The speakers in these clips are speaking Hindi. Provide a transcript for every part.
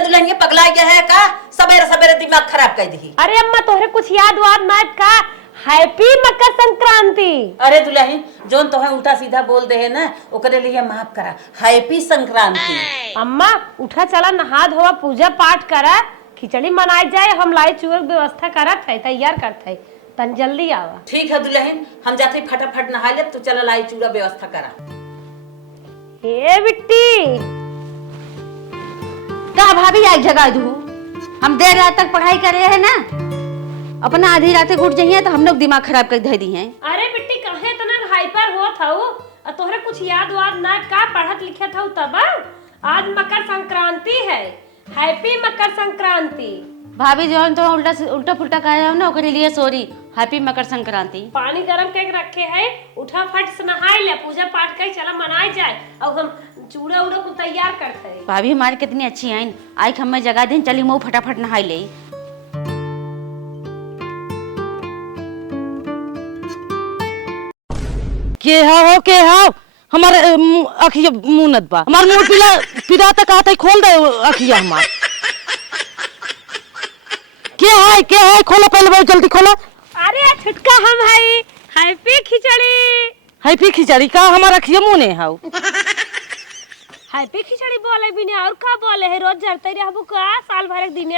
दुल्हनिया पगला गया है का? सवेरे सवेरे दिमाग खराब कर दी। अरे अम्मा तोहरे कुछ याद वाद ना का? हैप्पी मकर संक्रांति। अरे दुल्हन जोन तो है उल्टा सीधा बोल दे है ना, ओकरे लिए माफ करा। हैप्पी संक्रांति। अम्मा उठा चला नहा धोवा पूजा पाठ करा, खिचड़ी मनाई जाए, हम लाई चूर व्यवस्था करत है, तैयार करत है, तन जल्दी आवा। ठीक है दुल्हन, हम जाते फटाफट नहा ले, तो चला लाई चूड़ा व्यवस्था करा। ए बिट्टी का भाभी आई जगा दू, हम देर रात तक पढ़ाई कर रहे हैं ना, अपना आधी रात उठ जाइए तो हम लोग दिमाग खराब कर दे दी हैं। अरे बिट्टी कहे इतना हाइपर हो था, तोहरे कुछ याद वाद ना का? पढ़त लिखत था तब आज मकर संक्रांति है, हैप्पी मकर संक्रांति। भाभी जो तो उल्टा पुल्टा कहे हो ना, ओकरे लिए सॉरी। हैप्पी मकर संक्रांति। पानी गरम करके रखे है, उठा फट से नहाए ले, पूजा पाठ कर चला मनाए जाए, और हम चूड़ा उड़ा को तैयार करते हैं। भाभी हमारी कितनी अच्छी हैं, आई हमें जगा दें, चली मुँह फटाफट नहाई ले। के हो हमारे अखिया मुंह नत बा, हमार मुंह पिला तक आता खोल दे अखिया हमार। के है खोलो पहले, बहुत जल्दी खोलो। अरे छुटका हम है हैप्पी खिचड़ी। हैप्पी खिचड़ी का हमारा अखिया मुंह ने हाउ। हैप्पी खिचड़ी बोले बिना और का बोले है? रोज जरते रहबू का साल भर एक दिन?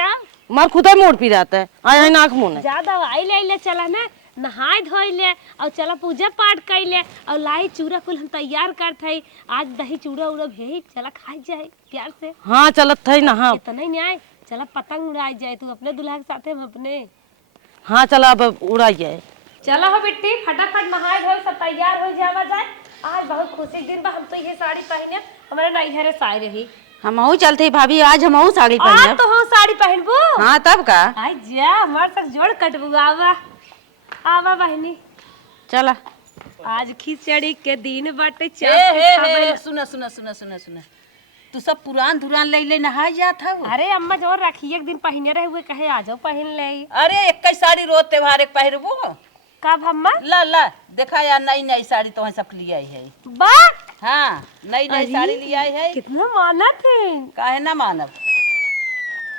मार खुदा मोड़ पिराता है, आय नाक मुंह ने। ज्यादा आई ले चला ना, नहाए धोई ले और चला पूजा पाठ कर ले, और लाई चूड़ा कुल हम तैयार करत है। आज दही चूड़ा उड़ा भेज चला खाई जाए प्यार से। हाँ चलत है ना। हाँ इतना नहीं आए, चला पतंग उड़ाई जाए, तू अपने दुल्हा के साथ हम अपने। हाँ चला अब उड़ाई जाए। चला हो बेटी फटाफट नहाए धोए सब तैयार हो जावा जाए। आज बहुत खुशी दिन बा, हम तो ये साड़ी पहने, हमारे नैहरे साड़ी रही। हम चलते भाभी, आज हम साड़ी आज पहने। तो हम साड़ी पहनबू। हाँ तब का आई जा हमारे साथ जोड़ कटबू। आवा आवा बहनी, चला। आज खिचड़ी के दिन बाटे। सुना सुना सुना सुना सुना, तू सब पुरान धुरान ले नहा जात हव। अरे अम्मा जो रखी एक दिन पहने रहे हुए, कहे आ जाओ पहन ले। अरे एक साड़ी रोज त्योहार एक पहिरबू। कब अम्मा? ला देखा यार, नई नई साड़ी तो सब लिया है। बा हाँ नई नई साड़ी लिया है। कितना मानत है, काहे ना मानब,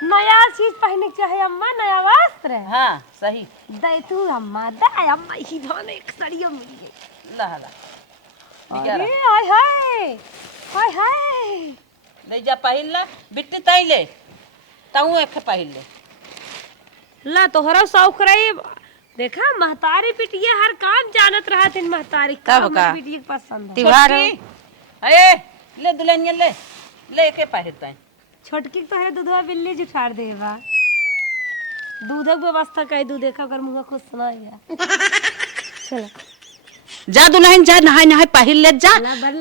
नया चीज पहने के चाहे अम्मा, नया वस्त्र। हाँ सही दे तू अम्मा, दे अम्मा, ही धोने एक साड़ियों मिली है। ला अरे हाय हाय हाय हाय, ले जा पहन ला बिट्टी, तई ले ताऊ एक पहन ले। ला तोहरा शौक रही, देखा महतारी पिटिया हर काम जानत रहा थी। महतारी तब का पिटिया पसंद है। त्योहार अरे ले दुल्हनिया ले के पहनते हैं। छोटकी तो है दूधवा बिल्ली जुठार देवा, दूधक व्यवस्था कर दूध देखा कर मुंह खुश सुना गया। चलो जा दुल्हन जा, नहाए नहाए पहन ले जा,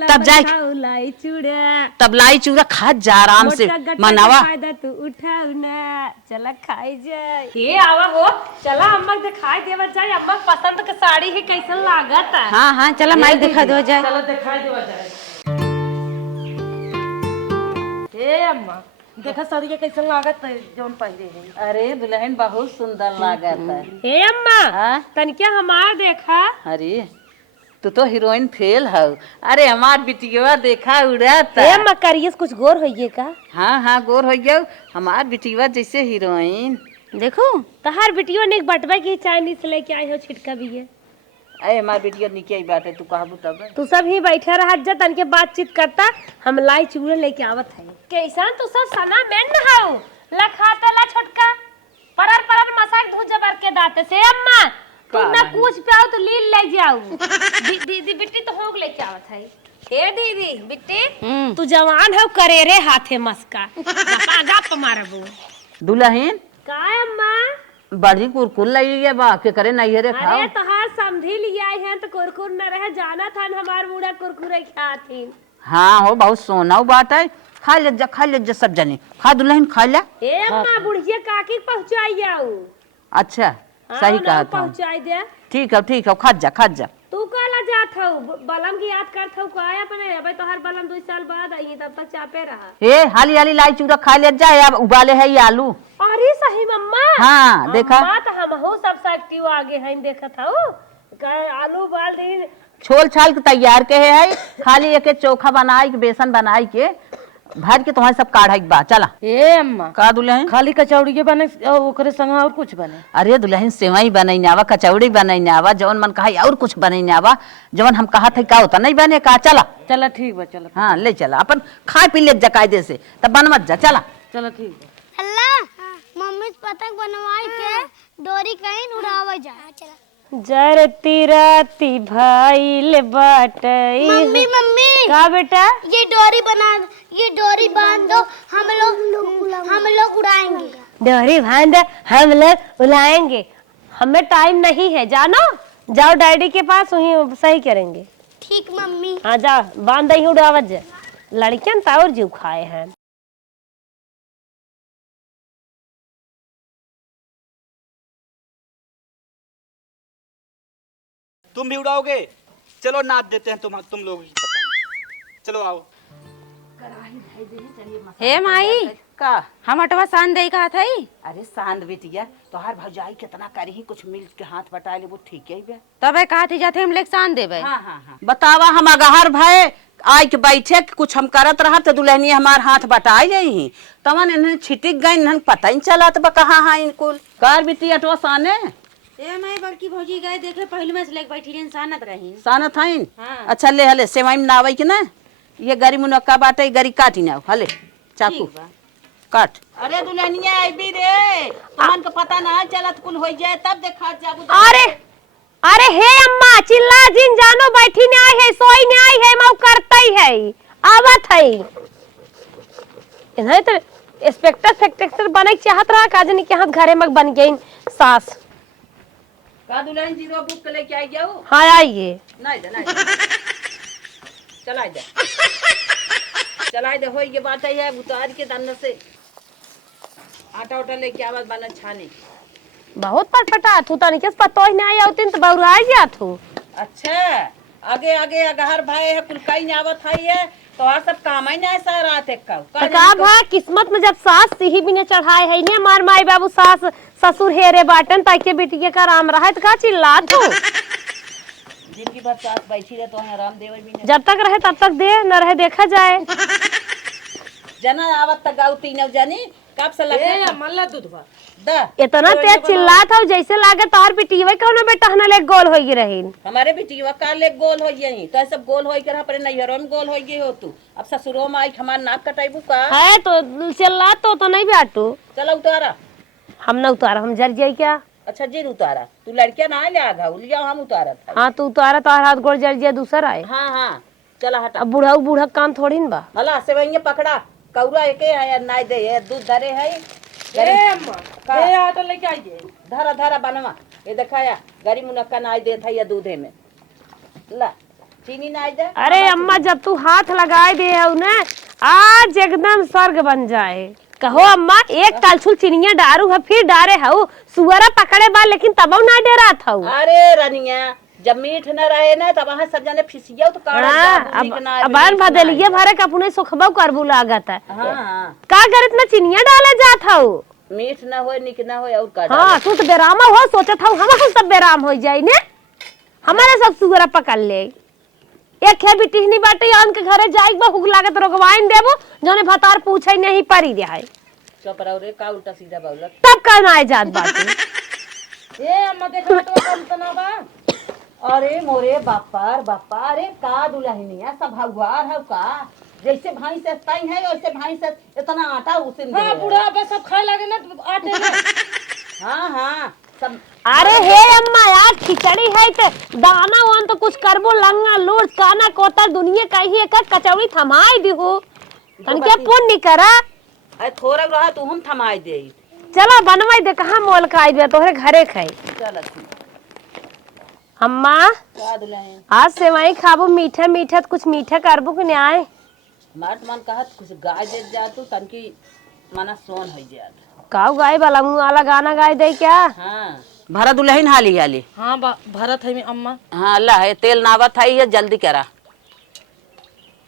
तब जाए लाई चूड़ा, तब लाई चूड़ा खा जा आराम से मनावा। तू उठा ना, चला खाई जाए। ये आवा हो, चला अम्मा दिखाई देवा जाए, अम्मा पसंद के साड़ी है कैसन लागत है। हाँ हाँ चला माइक दिखा दो जाए। चलो दिखाई देवा जाए। ए अम्मा देखा साड़ी के कैसन लागत है जोन पहरे है। अरे दुल्हन बहुत सुंदर लागत है। ए अम्मा हाँ? तनिया हमार देखा। अरे तू तो हीरोइन फेल है। अरे हमार बिटिया देखा उड़ाता। ए अम्मा करिए कुछ गोर होइए का? हाँ गोर हो गया, हमार बिटिया जैसे हीरोइन। देखो तहार बिटियो ने एक बटवा की चाइनीज लेके आए हो, छिटका भी है। अरे हमार बिटिया निके ही बात है, तू कहबू तब। तू सब ही बैठे रहा जा, तन के बातचीत करता, हम लाई चूड़ा लेके आवत है। कैसा तू सब सना में न हाउ लखाता ला छोटका परर मसाक धू जबर के दाते से। अम्मा तू ना कुछ पाओ तो लील ले जाऊ। दीदी बिट्टी तो होग लेके आवत है। हे दीदी बिट्टी तू जवान हो, करे रे हाथे मस्का गप मारबू। दुल्हन का अम्मा बड़ी कुरकुर लगी है बा के करे नहीं रे खाओ। अरे तोहार समझी लिया है तो कुरकुर न रहे, जाना था हमार बूढ़ा कुरकुरे खाती। हाँ हो बहुत सोना बात है, खा ले जा सब जने खा, दुल्हन खा ले। ए अम्मा बुढ़िया काकी पहुंचाई जाऊ। अच्छा सही कहा था, पहुंचाई दे। ठीक है खा जा। तू काला जात हऊ, बलम की याद करत हऊ का अपने? अबे तोहर बलम 2 साल बाद आई, तब तक चापे रहा। ए हाली लाई चूड़ा खा ले जा, अब उबाले है ये आलू। अरे सही मम्मा। हाँ देखा बात हम हो सब एक्टिव आगे हैं, देखत हऊ आलू उबाल दे, छोल छाल के तैयार के है, खाली एक चोखा बनाई के बेसन बनाई के भाज के तुम्हारे सब काढ़ा बा चला। ए अम्मा का दुल्हन? खाली कचौड़ी के बने ओकरे संग और कुछ बने? अरे दुल्हन सेवई बनई आवा, कचौड़ी बनई आवा, जवन मन कहा और कुछ बनई आवा, जवन हम कहा थे का होता नहीं बने का। चला चला ठीक बा चला। हाँ ले चला, अपन खाए पी ले जकायदे से, तब बन मत जा। चला चला ठीक बा। अल्लाह मम्मी पतंग बनवाई के डोरी कहीं उड़ावा जा। चला जरती राती भाईल बाटई। मम्मी मम्मी का बेटा? ये डोरी बांध दो, हम लोग उड़ाएंगे। डोरी बांध हम लोग उड़ाएंगे। हमें टाइम नहीं है, जानो। जाओ डैडी के पास, वहीं सही करेंगे। ठीक मम्मी। हाँ जा बांध दही उड़ावत जा। लड़कियन तो और जीव खाए हैं। तुम भी उड़ाओगे? चलो नाच देते हैं तुम लोग की पतंग। चलो आओ। हे माई का हम अटवा सान दे कहा था। अरे सांद बेटिया, तोहार भौजाई कितना करी ही, कुछ मिल के हाथ बटा ले वो ठीक है बे। तबे कहा थी जाते हम लेके सान देबे। हाँ हाँ हाँ बतावा, हम अगहर भाई आई के बैठे कुछ हम करत रहा तो दुल्हनी हमार हाथ बटाई गई, तवन इन्हें छिटिक गई, इन्हें पता ही चला तो कहाँ हाँ इनको कार बिटिया अटवा साने। ए माई बड़की भौजी गए देखे पहले में से लेके बैठी रही सानत रही। सानत हईन? हाँ। अच्छा ले हले सेवाई में नावे की ना, ये गरी मुनक्का बाटे, गरी काटी ना हले चाकू काट। अरे दुल्हनिया आई भी रे, तुमन को पता ना चलत कुल हो जाए तब देखा जाबू। अरे अरे हे अम्मा, चिल्ला जिन जानो बैठी ने आई है, सोई ने आई है, मऊ करतई है, आवत है। इन्हें तो इंस्पेक्टर फैक्टर बने चाहत रहा, काजनी के हाथ घरे में बन गई सास। का दुल्हन जीरो बुक लेके आई जाओ। हाँ आइए। नहीं चलाई दे चलाई दे, हो ये बात है उतार के दंड से आटा उटा लेके आवाज बना छाने। बहुत पटपटा तू तो निकस पतो ही नहीं आउतिन तो बौरा गया तू। अच्छा आगे आगे अगहर भाई है कुल कई आवत है, तो और सब काम ही ना सारा रात एक का का भा किस्मत में जब सास सिही भी ने चढ़ाए है ने, मार माई बाबू सास ससुर हेरे बाटन ताकि बेटी के का राम रहा तो का चिल्ला तू। जिनकी बात सास बैठी रहे तो है राम देवर भी नहीं। जब तक रहे तब तक दे, न रहे देखा जाए। जना आवत तक गाऊ तीन जानी कब से लगे मल्ला दूधवा दा। इतना तेज चिल्ला था जैसे लागे तोहर बेटीवे कौन बेटा हना ले गोल हो गई रही। हमारे बेटीवा का ले गोल हो गई, तो सब गोल हो कर अपने नैहरों में गोल हो गई हो तू, अब ससुरों में आई हमार नाक कटाइबू का है तो चिल्ला तो नहीं बाटू। चला उतारा। हम न उतारा, हम जर जाई क्या। अच्छा जिन उतारा, तू लड़कियां ना ले आगा लिया, हम उतारा था। हाँ तू उतारा तो हाथ गोड़ जल जाए दूसरा आए। हाँ हाँ चला हटा। अब बूढ़ा बूढ़ा काम थोड़ी न बा। हला से वही पकड़ा कौरा एके है या नाई दे है, दूध धरे है। ए अम्मा ए आटा लेके आइए। धरा धरा बनवा ये दिखाया, गरी मुनक्का नाई दे था या दूधे में ला चीनी नाई दे। अरे अम्मा जब तू हाथ लगाए दे है उन्हें, आज एकदम स्वर्ग बन जाए। कहो अम्मा एक कालछुल चीनिया डारू है, फिर डारे है सुअरा पकड़े बा, लेकिन तब ना डेरा था। अरे रनिया जब मीठ न रहे ना तब वहाँ सब जाने फिसिया तो अब बदलिए भरे का पुणे सुखबा करबू लागत है। हाँ का कर इतना चीनिया डाले जात हो, मीठ न हो निक न हो और का। हाँ तू तो बेरामा हो, सोचत हो हम सब बेराम हो जाई ने, हमारे सब सुअरा पकड़ ले। एक है बिटी नहीं बाटे आन के घरे जाई बा, हुक लागत रोगवाइन देबो जोने भतार पूछे नहीं परी रहा है। चुप रहो रे, का उल्टा सीधा बोलत तब करना है जात बात। ए अम्मा देखो तो कम तनावा। अरे मोरे बापार बापा, अरे का दुल्हनिया सब भगवान है का, जैसे भाई से ताई है वैसे भाई से इतना आटा उसे हां बूढ़ा बे सब खाए लगे ना आटे में। हाँ हाँ सब। अरे हे अम्मा यार खिचड़ी है तो दाना वान तो कुछ करबो, लंगा लोट काना कोतर दुनिया कही एक कचौड़ी थमाई दी हो, तनके पुण्य करा। अरे थोड़ा रहा तू हम थमाई दे। चला बनवाई दे, कहां मोल का आई तोहरे घरे खाई। चल अम्मा का दुल्हन आज सेवई खाबो, मीठा मीठा कुछ मीठा करबो कि नहीं आए। माट मन कहत कुछ गाय दे जा तू तनकी मना सोन हो जात। काऊ गाय वाला मुंह वाला गाना गाय दे क्या। हाँ भरा दुल्हन हाली हाली। हां भरत है अम्मा। हाँ अल्लाह है तेल नावत है ये जल्दी करा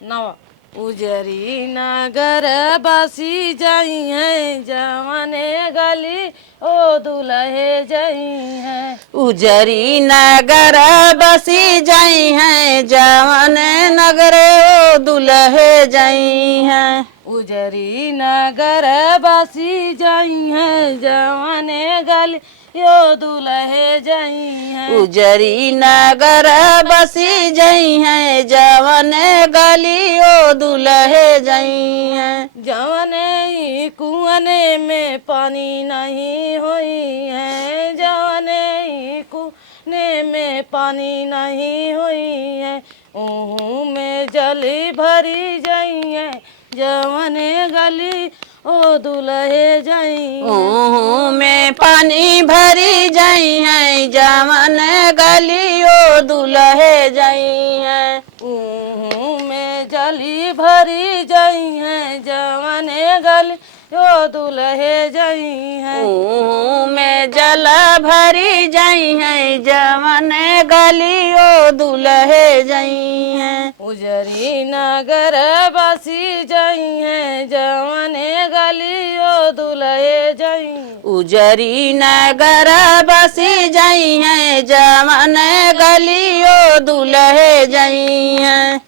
नवा। उजरी नगर बसी जाई है जवने गली ओ दुल्हे जई है। उजरी नगर बसी जाई हैं जवन नगर ओ दुल्हे जाई हैं। उजरी नगर बसी जई है जवने गली यो दुल्हे जई है। उजरी नगर बसी जाई हैं जवन गली ओ दुल्हे जाई हैं। जवने ही कुआने में पानी नहीं हुई है, जवने ही कुआने में पानी नहीं हुई है, ऊहू में जली भरी जई है जवने गली ओ दुल्हे जई। ऊहू में पानी भरी जाई हैं जवन गली ओ दुल्हे जाई हैं। ऊहू में जली भरी जई है जवने गली ओ दुल्हे जई है। ऊहू में जल भरी जाई हैं जवन गली ओ दुल्हे जाई हैं। उजरी नगर बसी जई है जवने गली ओ दुल्हे जई। उजरी नगर बसी जाई हैं जवन गली ओ दुल्हे जाई हैं।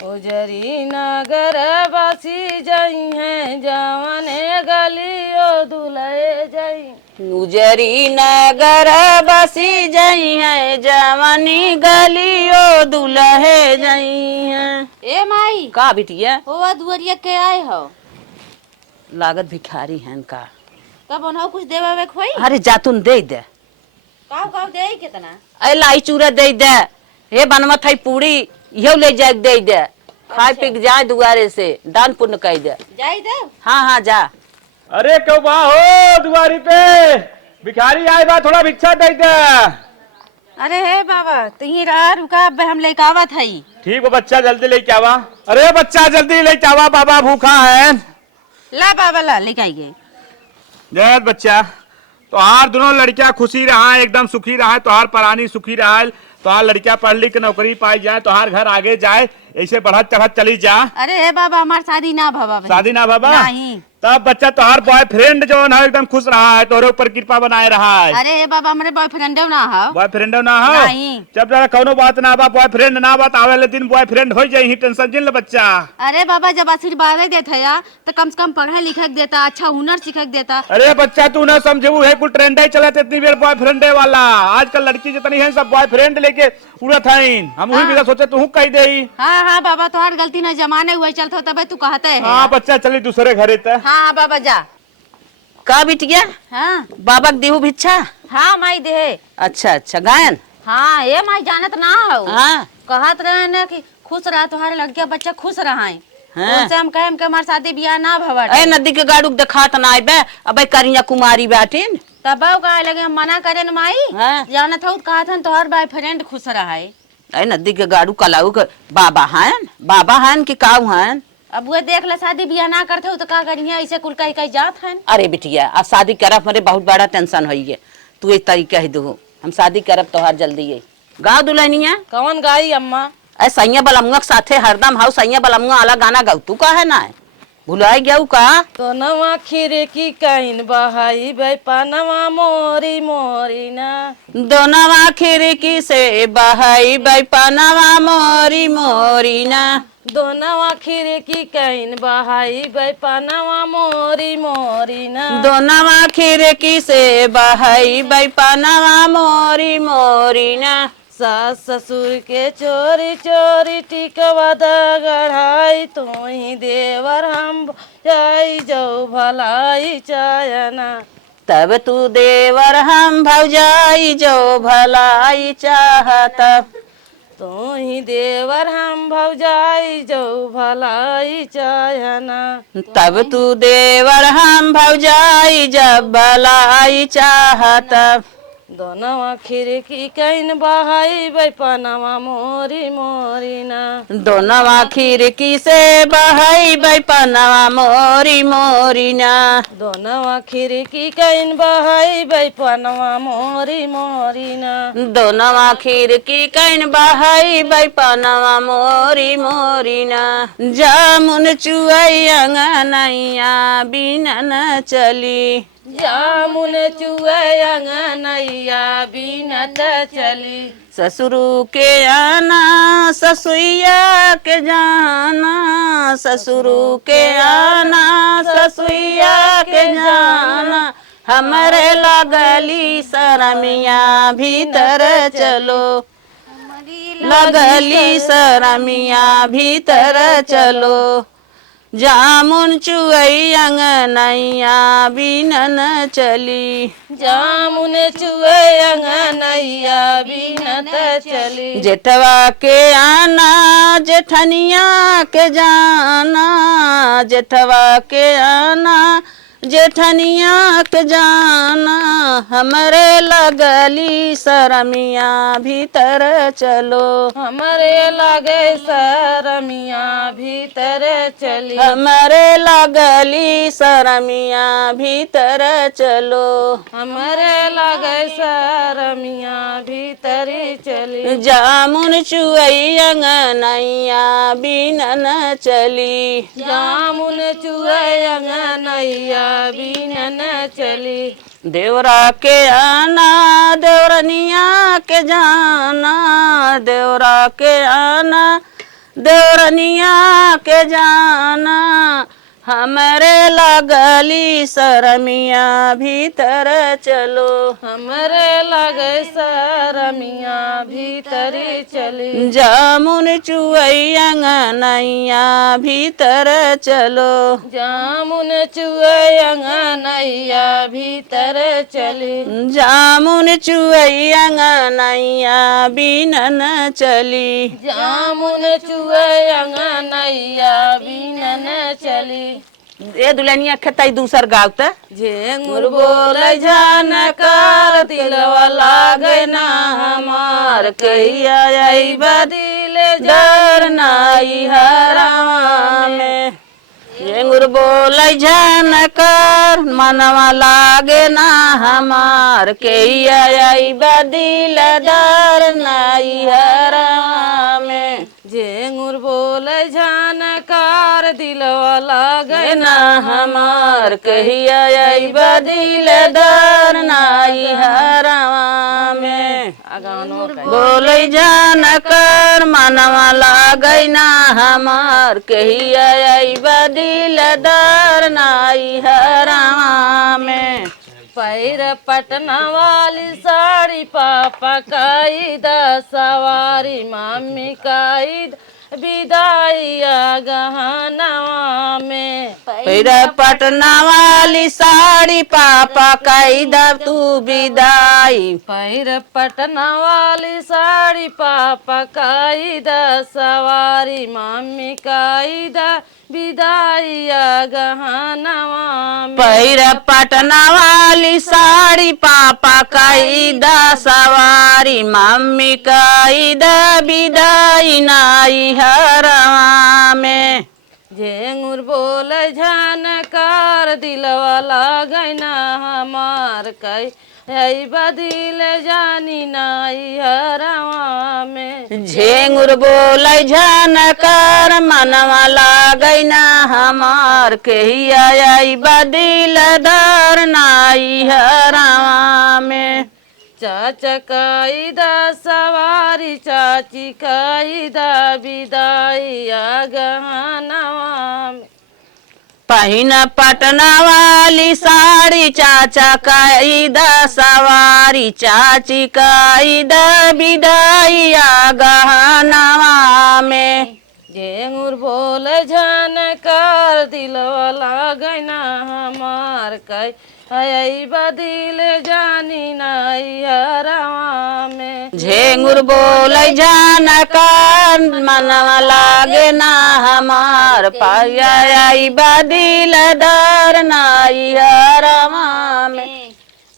उजरी नगर बसी जई है जवने गली ओ दुल्हे जई। उजरी नगर बसी जाई हैं जवनी गली ओ दुल्हे जाई हैं। ए माई का बिटिया होवा दुआरिया के आए हो? लागत भिखारी हैं का। कब उन्हों कुछ देवा वे खोई? अरे जातुन दे दे। काव दे कितना? अरे लाई चूरा दे दे। हे बनमत है पूरी यो ले जाए दे दे। खाए पी के जाए दुआरे से दान पुण्य कर दे। जाई दे? हाँ हाँ जा। अरे क्यों बा हो दुआरी पे भिखारी आए बा थोड़ा भिक्षा दे दे। अरे हे बाबा तुही रहा रुका अब हम लेके आवत हई। ठीक है बच्चा जल्दी लेके आवा। अरे बच्चा जल्दी लेके आवा बाबा भूखा है। ला बाबा ला लेके आई गई। जय बच्चा तोहार दोनों लड़कियां खुशी रहा एकदम सुखी रहा तोहार परानी सुखी रहा तोहार लड़कियां पढ़ लिख के नौकरी पाई जाए तोहार घर आगे जाए ऐसे बढ़त चढ़त चली जा। अरे हे बाबा हमार शादी ना भवा शादी ना बाबा नहीं। तब बच्चा तोहार बॉयफ्रेंड जो है एकदम खुश रहा है तोहरे ऊपर कृपा बनाए रहा है। अरे हे बाबा हमारे बॉयफ्रेंड ना हो। बॉयफ्रेंड ना हो नहीं। जब जरा कोनो बात ना बा बॉयफ्रेंड ना बात आवे दिन बॉयफ्रेंड हो जाए टेंशन जिन ले बच्चा। अरे बाबा जब आशीर्वाद देता है तो कम से कम पढ़े लिखे देता अच्छा हुनर सीखे देता। अरे बच्चा तू ना समझू है कुल ट्रेंड ही चला इतनी देर बॉयफ्रेंड वाला आजकल लड़की जितनी है सब बॉयफ्रेंड लेके उड़त है। हम वही बिना सोचे तू कह दे। हाँ हाँ बाबा तुम्हारी गलती न जमाने हुए चलते हो तब तू कहते है। हाँ बच्चा चली दूसरे घरे तक। हाँ हाँ बाबा जा। का बिटिया हाँ बाबा के देहू भिक्षा। हाँ माई दे। अच्छा अच्छा गायन। हाँ ये माई जानत ना हो। हाँ कहत रहे ना कि खुश रहा तुम्हारे लड़किया बच्चा खुश रहा है। हाँ। उनसे हम कहे कि हमारे शादी ब्याह ना भवर। ए नदी के गाड़ू दिखात ना आए अब करिया कुमारी बाटिन तब कहे लगे हम मना करे न माई। हाँ। जानत हो कहा था तुम्हार बॉयफ्रेंड खुश रहा है। ए नदी के गाड़ू कलाऊ के बाबा हैं कि काऊ हैं। अब वो देख ले शादी ब्याह ना करते हो तो का करिए ऐसे कुल कहीं कहीं जात है। अरे बिटिया आज शादी करब मेरे बहुत बड़ा टेंशन हो है तू एक तरीके ही दो हम शादी करब तोहार जल्दी है। गाँव दुल्हनिया कौन गाई अम्मा? ऐ सैया बलमुआ के साथे हरदम हाउ सैया बलमुआ वाला गाना गाऊ तू का है ना भुलाई गया का। तो नवा खिड़की कहीं बहाई बे पनवा मोरी मोरी ना। दोनवा खिड़की से बहाई बैपनवा मोरी मोरी ना। दोनवा खिड़की कहीं बहाई बे पनवा मोरी मोरी ना। दोनवा खिड़की से बहाई बैपनवा मोरी मोरी ना। सास ससुर के चोरी चोरी टिकवा गढ़ाई तू ही देवर हम जाई जो भलाई चायना। तब तू देवर हम भौजाई जो भलाई चाहत। तू ही देवर हम भौजाई जो भलाई चाहना। तब तू देवर हम भौजाई जब भलाई चाहत। दोनवा खिड़की कहीं बहाई बैपनवा मोरी मोरी ना। दोनवा खिड़की से बहाई बैपनवा मोरी मोरी ना। दोनवा खिड़की कहीं बहाई बैपनवा मोरी मोरी ना। दोनवा खिड़की कहीं बहाई बैपनवा मोरी मोरी ना। जामुन चुआई अंगनैया बिना न चली। जामुन चुए अंगनैया बीनत चली। ससुरु के आना ससुइया के जाना, ससुरु के आना ससुइया के जाना, हमरे लगली शरमिया भीतर चलो, लगली शरमिया भीतर चलो। जामुन चुई अंगनैया बीनन चली, जामुन चुए अंगनैया बीनत चली। जेठवा के आना जेठनिया के जाना, जेठवा के आना जेठनिया के जाना, हमरे लगली शरमिया भीतर चलो, हमरे लगे शरमिया भीतर चली। हमरे लगली शरमिया भीतर चलो। हमरे लगे शरमिया भीतर चली। जामुन चुई अंगनैया बीनन चली, जामुन चुए अंगनैया बीनन चली। देवरा के आना देवरनिया के जाना, देवरा के आना देवरनिया के जाना, हमरे लगली शरमिया भीतर चलो, हमरे लगे शरमिया भीतर चली। जामुन चुई अंगनैया भीतर चलो, जामुन चुए अंगनैया भीतर चली। जामुन चुई अंगनैया बीनन चली, जामुन चुए अंगनैया बीनन चली। ए दुल्हनिया खताई दूसर गाँव त झेंगुर बोले जानकार दिलवा लागे ना हमार, कहिया आई बदिल डर नाई हरावा में। झेंगुर बोलै जानकार मनवा लागे ना हमार, कहिया आई बदिल डर नाई हरावा में। झेंगुर बोले जानकार दिलवा लागे ना हमार, कहिया आई बदिल डर नाई हरावा में। बोलै जानकार मनवा लागे ना हमार, कहिया आई बदिल डर नाई हरावा में। पैर पटना वाली साड़ी पापा काईद सवारी, मम्मी काईद विदाइया गहनवा में। पैर पटना वाली साड़ी पापा काईदा तू विदाई, पैर पटना वाली साड़ी पापा काईद सवारी, मम्मी काईद विदाइया गहनवा में। पैर पटना वाली साड़ी पापा काईदा सवारी, मम्मी काईदा विदाई नाई हरवा में। झेंगुर बोले जानकार दिलवा लागे ना हमार, कई बदिल जानी नाई हरवा में। झेंगुर बोलै जानकार मनवा लागे ना हमार, कहिया आई बदिल डर नाई हरवा में। चाचा काईदा सवारी, चाची काईदा विदाइया गहनवा में। पहिन पटना वाली साड़ी चाचा काईदा सवारी, चाची काईदा विदाइया गहनवा में। झेंगुर बोले जानकार दिलवा लागे ना हमार, कई आई बदिल जानी नाई हरवा में। झेंगुर बोलै जानकार मनवा लागे ना हमार, पाया आई बदिल डर नाई हरवा में।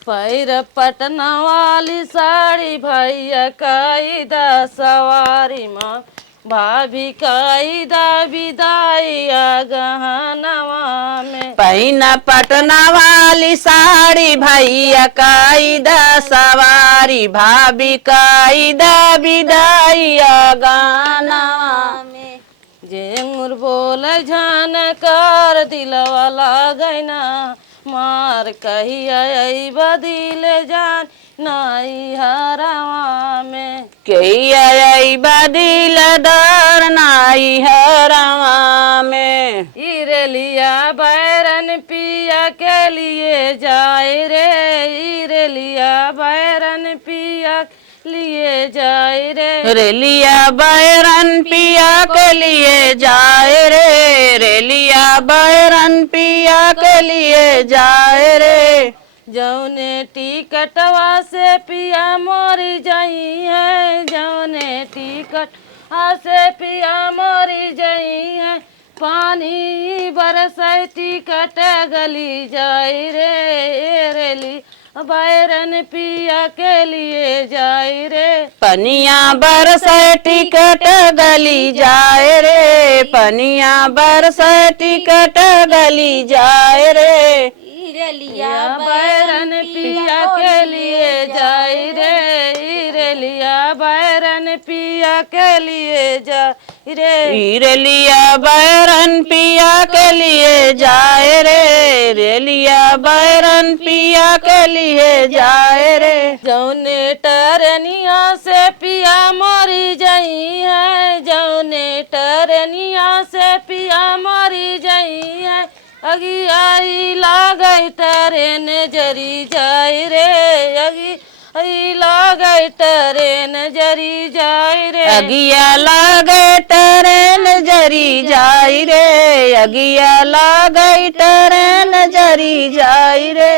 पैर पटना वाली साड़ी भैया काईदा सवारी, माँ भाभी काईदा विदाइया गहनवा में। पहिन पटना वाली साड़ी भैया काईदा सवारी, भाभी काईदा विदाइया गहनवा में। झेंगुर बोले जानकार दिलवा लागे ना मार कहिया आई बदिल जान नाई हरावा में। कहिया आई बदिल दर नाई हरावा में। इरेलिया बैरन पिया के लिए जाए रे, इरेलिया बैरन पिया लिए जाए रे। रेलिया बैरन पिया के लिए जाए रे, रेलिया बैरन पिया के लिए जाए रे। जौने टिकटवा से पिया मोरी जाई है, जौने टिकटवा से पिया मोरी जाई है। पानी बरसाई टिकट गली जाई रे, रेली बैरन पिया के लिए जाए रे। पनिया बरस टिकट गली जाए रे, पनिया बरस टिकट गली जाए रे। इरेलिया बैरन पिया के लिए जाए रे, इरेलिया बैरन पिया के लिए जाए रे। इरेलिया बैरन पिया के लिए जाए रे, रेलिया बैरन पिया के लिए जाए रे। जौने टरनिया से पिया मोरी जाई है, जौने टरनिया से पिया मोरी जाई है। अगी आई लागई ट्रेन जरी जाए रे, अगी आई लागई ट्रेन जरी जाए रे। अगिया लागे ट्रेन जरी जाई रे, अगिया लागे ट्रेन जरी जाई रे।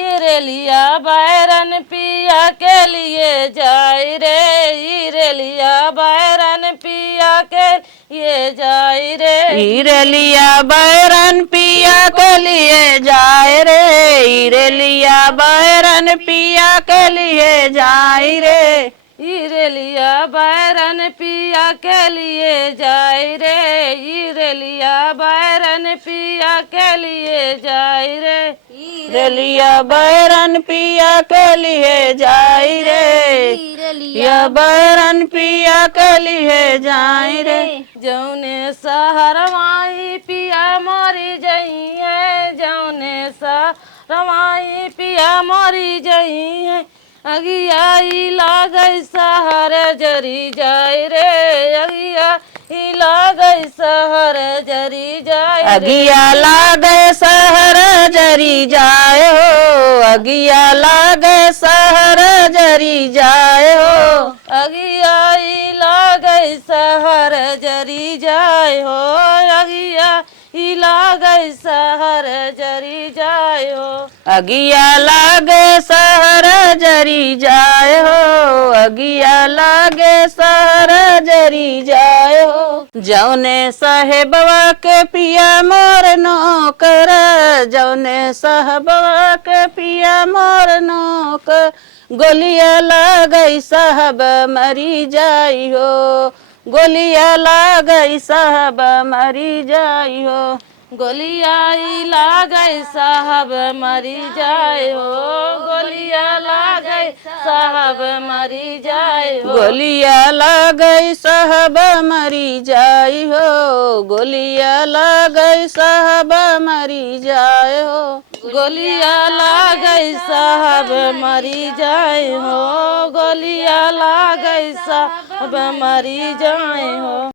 इरेलिया बैरन पिया के लिए जाए रे, इरेलिया बैरन पिया के लिए जाए रे। इरेलिया बैरन पिया के लिए जाए रे, इरेलिया बैरन पिया के लिए जाए रे। इरेलिया बैरन पिया के लिए जाए रे, इरेलिया बैरन पिया के लिए जाए रे। इरेलिया बैरन पिया के लिए जाए रे, इरेलिया बैरन पिया के लिए जाए रे। जौने सहरवाई पिया मोरी जाई है, जौने सहरवाई पिया मोरी जाई है। अगियाई लागई सहर जरी जाए रे, अगियाई लागई सहर जरी जाए रे। अगिया लागे सहर जरी जाए हो, अगिया लागे सहर जरी जाए हो। अगियाई लागई सहर जरी जाए हो, अगियाई लागई सहर जरी जाए हो। अगिया लागे सहर जरी जाए हो, अगिया लागे सहर जरी जाए हो। जौने साहेबवा के पिया मोर नौकर, जौने साहबवा के पिया मोर नौकर। गोलिया लागई साहब मरी जाई हो, गोलिया लागई साहब मरी जाई हो। गोलियाई लागई साहब मरी जाए हो, गोलिया लागई साहब मरी जाए हो। गोलिया लागई साहब मरी जाई हो, गोलिया लागई साहब मरी जाए हो। गोलिया लागई साहब मरी जाए हो, गोलिया लागई साहब मरी जाए हो।